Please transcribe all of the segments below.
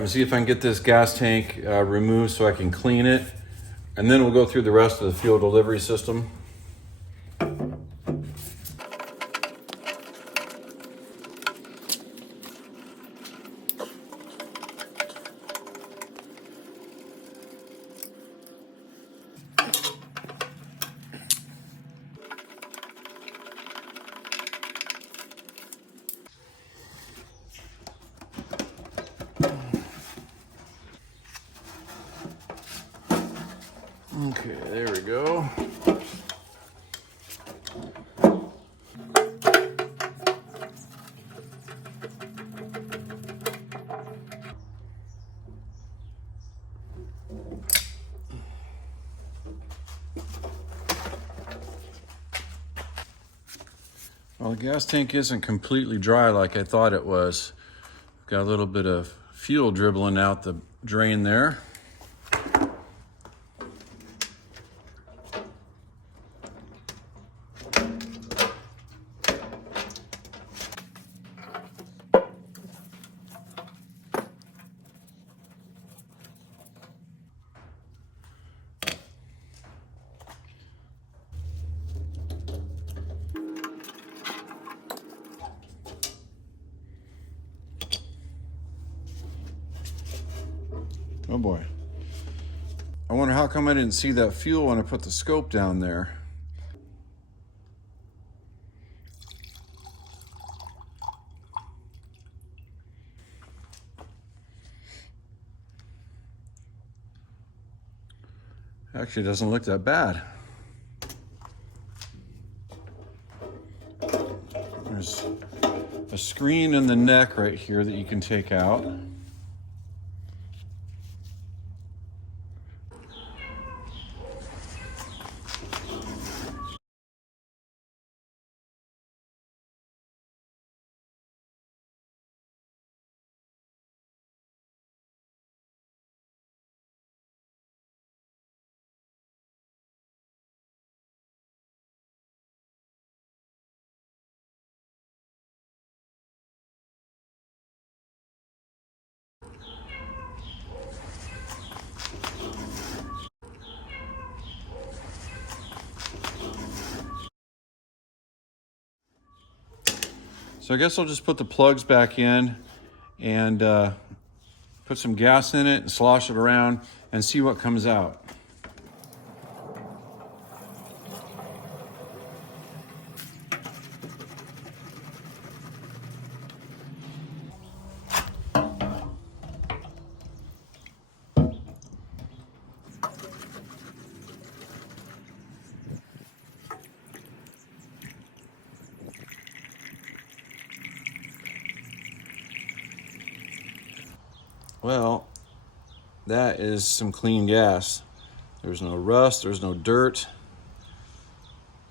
I'm gonna see if I can get this gas tank removed so I can clean it, and then we'll go through the rest of the fuel delivery system. Okay, there we go. Well, the gas tank isn't completely dry like I thought it was. Got a little bit of fuel dribbling out the drain there. Oh boy. I wonder how come I didn't see that fuel when I put the scope down there. Actually, it doesn't look that bad. There's a screen in the neck right here that you can take out. So I guess I'll just put the plugs back in and put some gas in it and slosh it around and see what comes out. Well, that is some clean gas. There's no rust, there's no dirt.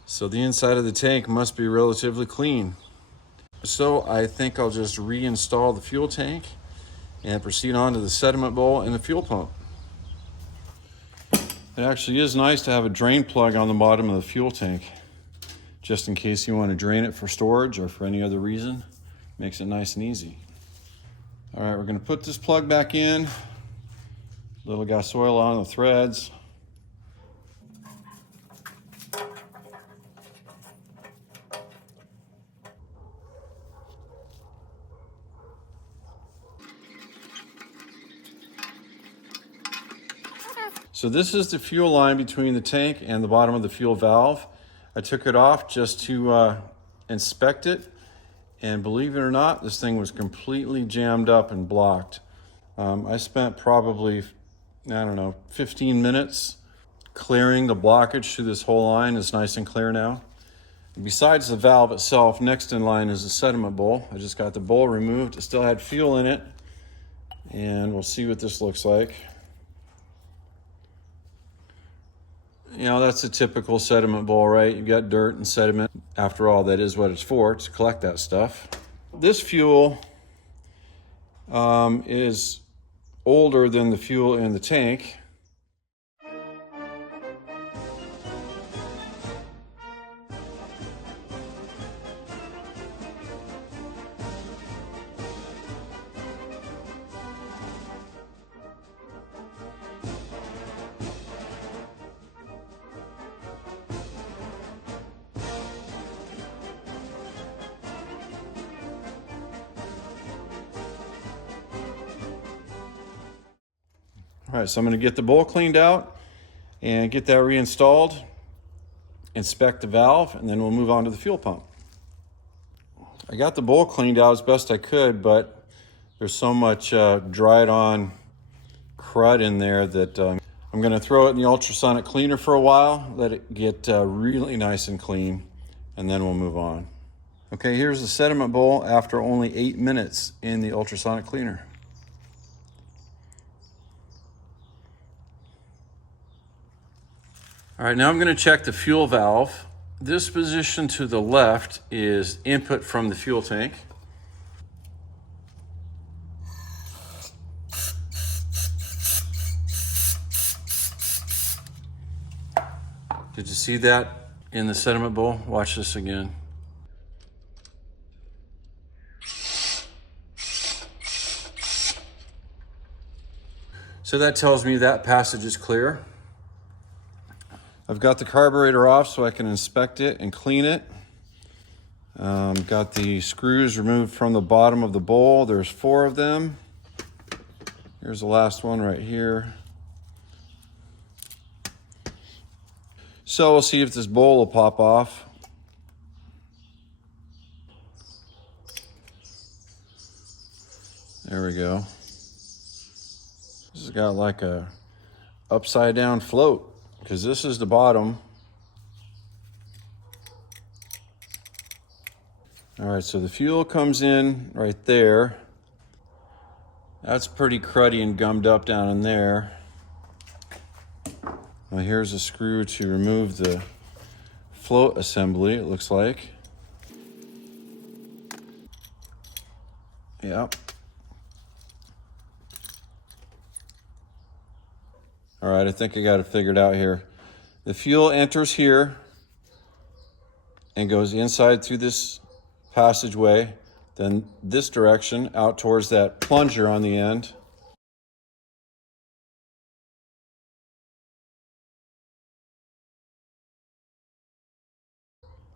So the inside of the tank must be relatively clean. So I think I'll just reinstall the fuel tank and proceed on to the sediment bowl and the fuel pump. It actually is nice to have a drain plug on the bottom of the fuel tank, just in case you want to drain it for storage or for any other reason. Makes it nice and easy. All right, we're going to put this plug back in. A little gas oil on the threads. So this is the fuel line between the tank and the bottom of the fuel valve. I took it off just to inspect it. And believe it or not, this thing was completely jammed up and blocked. I spent probably, 15 minutes clearing the blockage through this whole line. It's nice and clear now. Besides the valve itself, next in line is the sediment bowl. I just got the bowl removed. It still had fuel in it. And we'll see what this looks like. You know, that's a typical sediment bowl, right? You've got dirt and sediment. After all, that is what it's for, to collect that stuff. This fuel is older than the fuel in the tank. All right, so I'm gonna get the bowl cleaned out and get that reinstalled, inspect the valve, and then we'll move on to the fuel pump. I got the bowl cleaned out as best I could, but there's so much dried on crud in there that I'm gonna throw it in the ultrasonic cleaner for a while, let it get really nice and clean, and then we'll move on. Okay, here's the sediment bowl after only 8 minutes in the ultrasonic cleaner. All right, now I'm gonna check the fuel valve. This position to the left is input from the fuel tank. Did you see that in the sediment bowl? Watch this again. So that tells me that passage is clear. I've got the carburetor off so I can inspect it and clean it. Got the screws removed from the bottom of the bowl. There's 4 of them. Here's the last one right here. So we'll see if this bowl will pop off. There we go. This has got like a upside down float because this is the bottom. All right, so the fuel comes in right there. That's pretty cruddy and gummed up down in there. Now here's a screw to remove the float assembly, it looks like. Yep. All right, I think I got it figured out here. The fuel enters here and goes inside through this passageway, then this direction out towards that plunger on the end.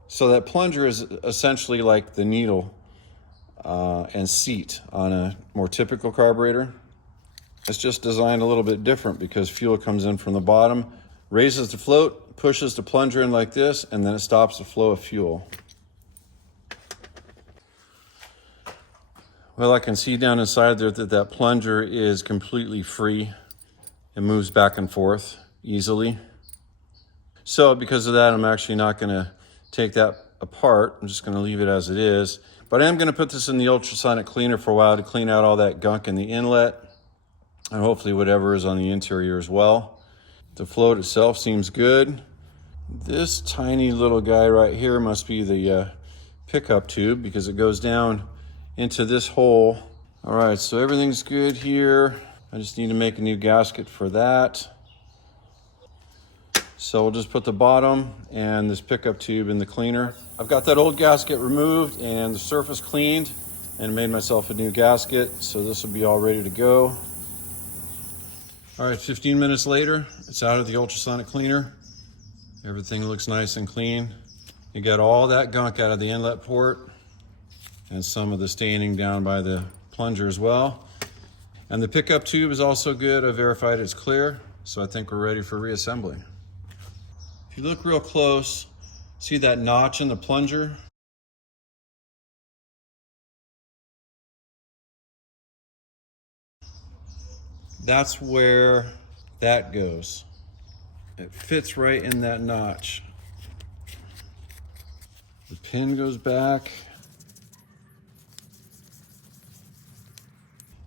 So that plunger is essentially like the needle and seat on a more typical carburetor. It's just designed a little bit different because fuel comes in from the bottom, raises the float, pushes the plunger in like this, and then it stops the flow of fuel. Well, I can see down inside there that that plunger is completely free. It moves back and forth easily. So because of that, I'm actually not gonna take that apart. I'm just gonna leave it as it is. But I am gonna put this in the ultrasonic cleaner for a while to clean out all that gunk in the inlet and hopefully whatever is on the interior as well. The float itself seems good. This tiny little guy right here must be the pickup tube because it goes down into this hole. All right, so everything's good here. I just need to make a new gasket for that. So we'll just put the bottom and this pickup tube in the cleaner. I've got that old gasket removed and the surface cleaned and made myself a new gasket. So this will be all ready to go. All right, 15 minutes later, it's out of the ultrasonic cleaner. Everything looks nice and clean. You got all that gunk out of the inlet port and some of the staining down by the plunger as well. And the pickup tube is also good. I verified it's clear, so I think we're ready for reassembly. If you look real close, see that notch in the plunger? That's where that goes. It fits right in that notch. The pin goes back.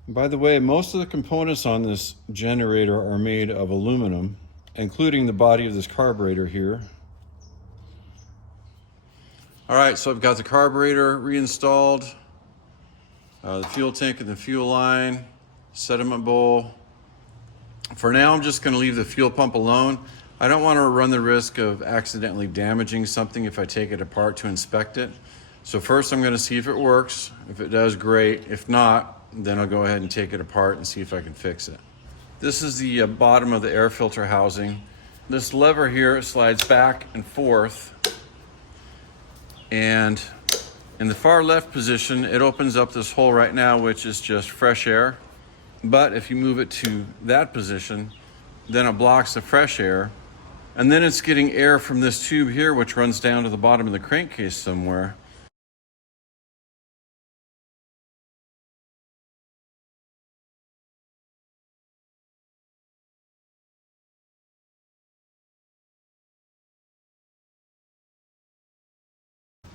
And by the way, most of the components on this generator are made of aluminum, including the body of this carburetor here. All right, so I've got the carburetor reinstalled, the fuel tank and the fuel line, sediment bowl. For now, I'm just gonna leave the fuel pump alone. I don't wanna run the risk of accidentally damaging something if I take it apart to inspect it. So first I'm gonna see if it works. If it does, great. If not, then I'll go ahead and take it apart and see if I can fix it. This is the bottom of the air filter housing. This lever here slides back and forth. And in the far left position, it opens up this hole right now, which is just fresh air. But if you move it to that position, then it blocks the fresh air. And then it's getting air from this tube here, which runs down to the bottom of the crankcase somewhere.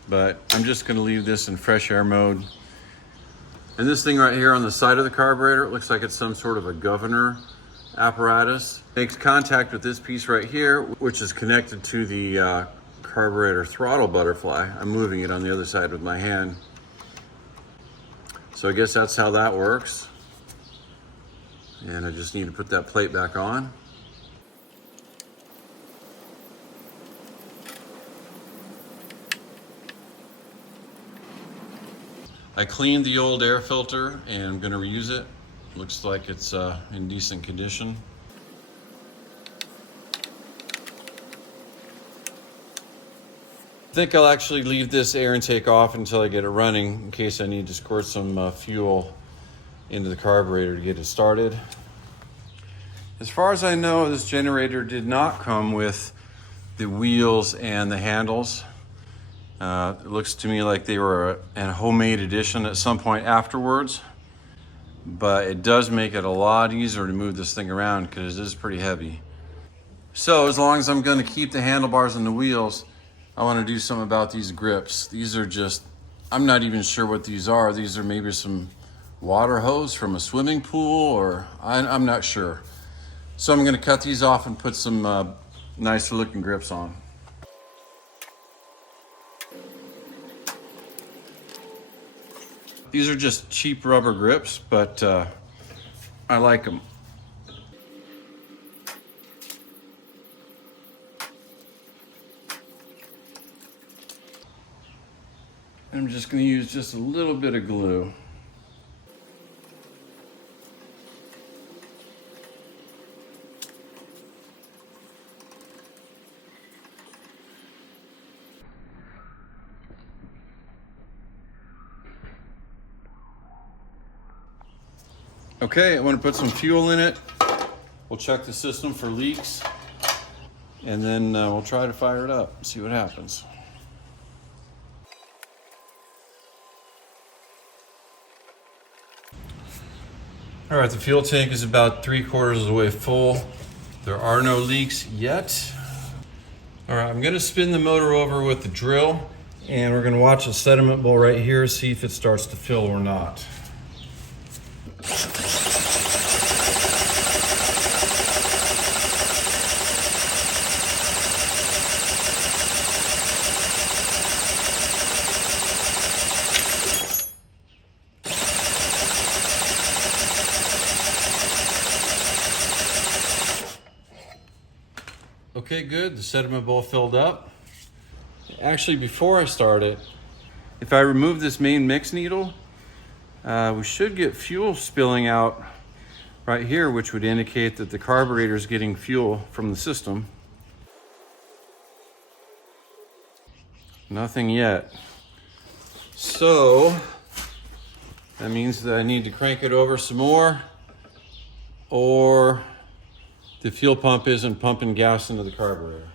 But I'm just gonna leave this in fresh air mode. And this thing right here on the side of the carburetor, it looks like it's some sort of a governor apparatus. Makes contact with this piece right here, which is connected to the carburetor throttle butterfly. I'm moving it on the other side with my hand. So I guess that's how that works. And I just need to put that plate back on. I cleaned the old air filter and I'm gonna reuse it. Looks like it's in decent condition. I think I'll actually leave this air intake off until I get it running in case I need to squirt some fuel into the carburetor to get it started. As far as I know, this generator did not come with the wheels and the handles. It looks to me like they were a homemade edition at some point afterwards, but it does make it a lot easier to move this thing around because it is pretty heavy. So as long as I'm going to keep the handlebars and the wheels, I want to do something about these grips. These are just, I'm not even sure what these are. These are maybe some water hose from a swimming pool, or I'm not sure. So I'm going to cut these off and put some nicer looking grips on. These are just cheap rubber grips, but I like them. I'm just going to use just a little bit of glue. Okay, I want to put some fuel in it. We'll check the system for leaks, and then we'll try to fire it up, see what happens. All right, the fuel tank is about 3/4 of the way full. There are no leaks yet. All right, I'm gonna spin the motor over with the drill, and we're gonna watch the sediment bowl right here, see if it starts to fill or not. Okay, good. The sediment bowl filled up. Actually, before I start it, if I remove this main mix needle, we should get fuel spilling out right here, which would indicate that the carburetor is getting fuel from the system. Nothing yet. So that means that I need to crank it over some more, or the fuel pump isn't pumping gas into the carburetor.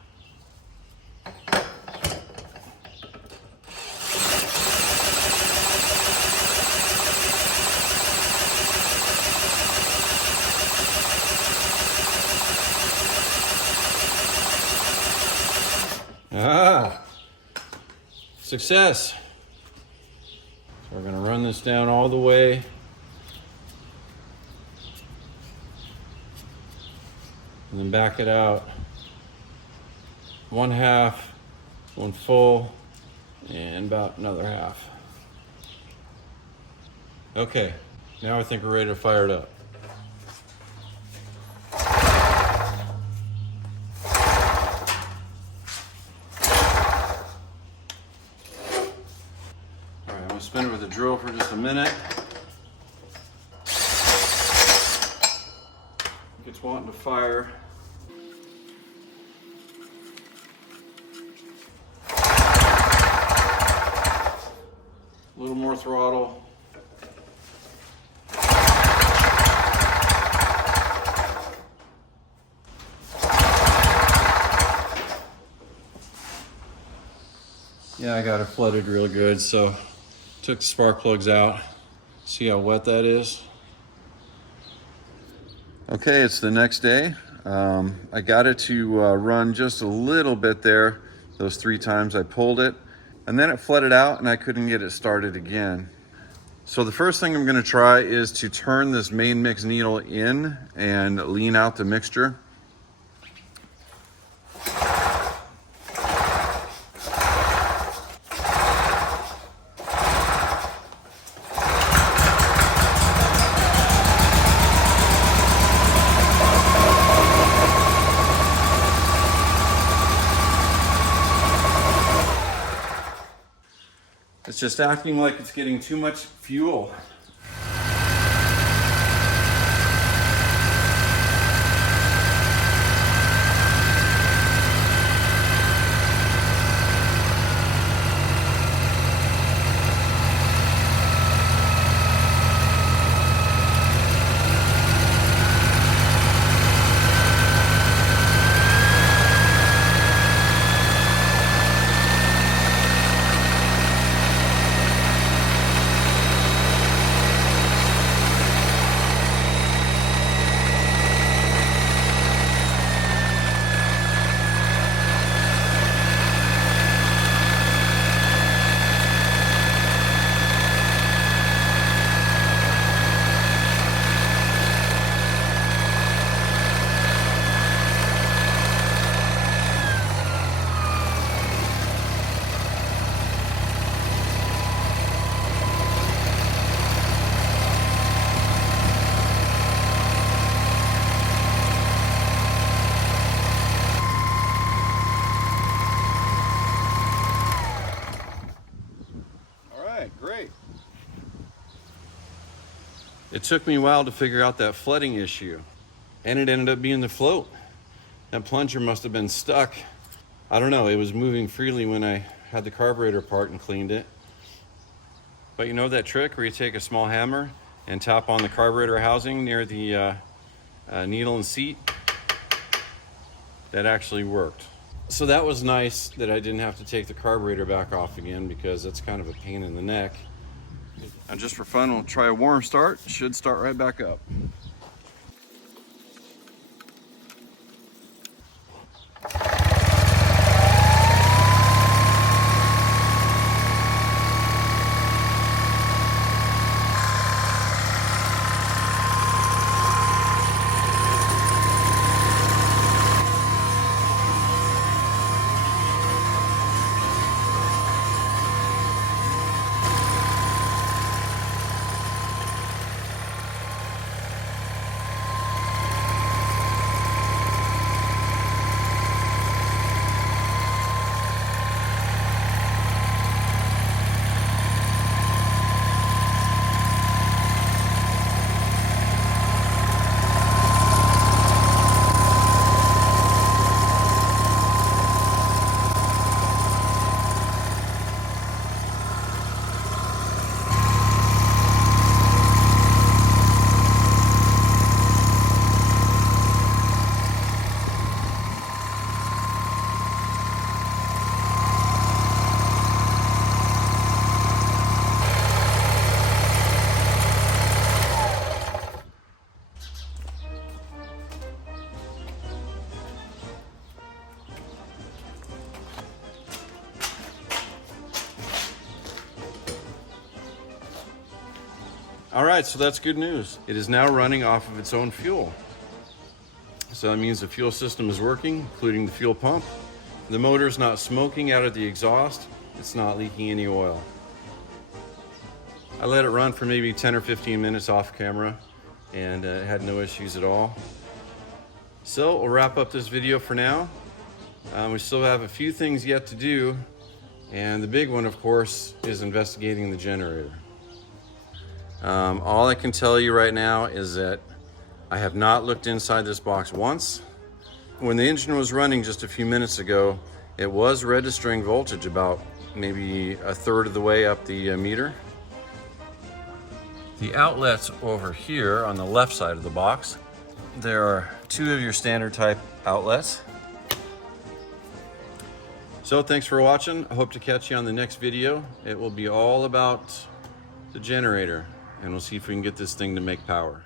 Success. So we're going to run this down all the way. And then back it out. 1/2, one full, and about another half. Okay, now I think we're ready to fire it up. All right, I'm gonna spin it with a drill for just a minute. It's wanting to fire. A little more throttle. Yeah, I got it flooded real good, so took the spark plugs out. See how wet that is? Okay, it's the next day. I got it to run just a little bit there, those 3 times I pulled it, and then it flooded out and I couldn't get it started again. So the first thing I'm gonna try is to turn this main mix needle in and lean out the mixture. It's just acting like it's getting too much fuel. Great. It took me a while to figure out that flooding issue, and it ended up being the float. That plunger must have been stuck. I don't know, it was moving freely when I had the carburetor apart and cleaned it. But you know that trick where you take a small hammer and tap on the carburetor housing near the needle and seat? That actually worked. So that was nice that I didn't have to take the carburetor back off again, because that's kind of a pain in the neck. And just for fun, we'll try a warm start. Should start right back up. All right, so that's good news. It is now running off of its own fuel. So that means the fuel system is working, including the fuel pump. The motor's not smoking out of the exhaust. It's not leaking any oil. I let it run for maybe 10 or 15 minutes off camera, and it had no issues at all. So we'll wrap up this video for now. We still have a few things yet to do, and the big one, of course, is investigating the generator. All I can tell you right now is that I have not looked inside this box once. When the engine was running just a few minutes ago, it was registering voltage about maybe a third of the way up the meter. The outlets over here on the left side of the box, there are two of your standard type outlets. So thanks for watching. I hope to catch you on the next video. It will be all about the generator, and we'll see if we can get this thing to make power.